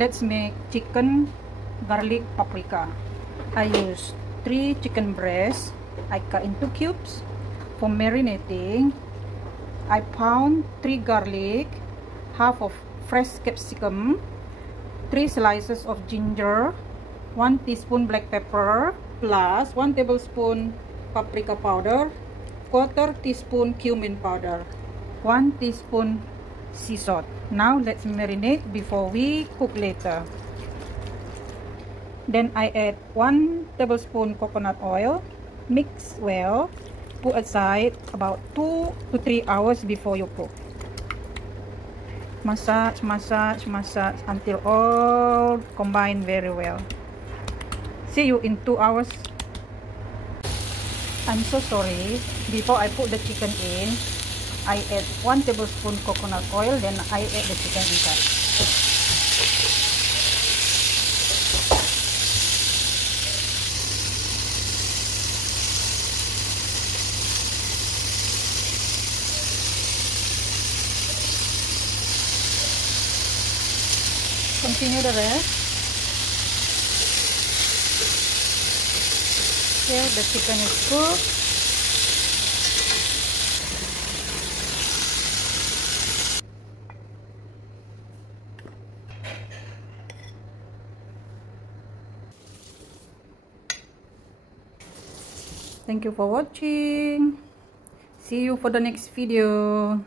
Let's make chicken garlic paprika. I use 3 chicken breasts. I cut into cubes. For marinating, I pound 3 garlic, half of fresh capsicum, 3 slices of ginger, 1 teaspoon black pepper, plus 1 tablespoon paprika powder, 1/4 teaspoon cumin powder, 1 teaspoon sea salt. Now let's marinate before we cook later. Then I add 1 tablespoon coconut oil, mix well, put aside about 2 to 3 hours before you cook. Massage until all combine very well. See you in 2 hours. I'm so sorry, before I put the chicken in, I add 1 tablespoon coconut oil, then I add the chicken inside. Continue the rest. Here the chicken is cooked. Thank you for watching. See you for the next video.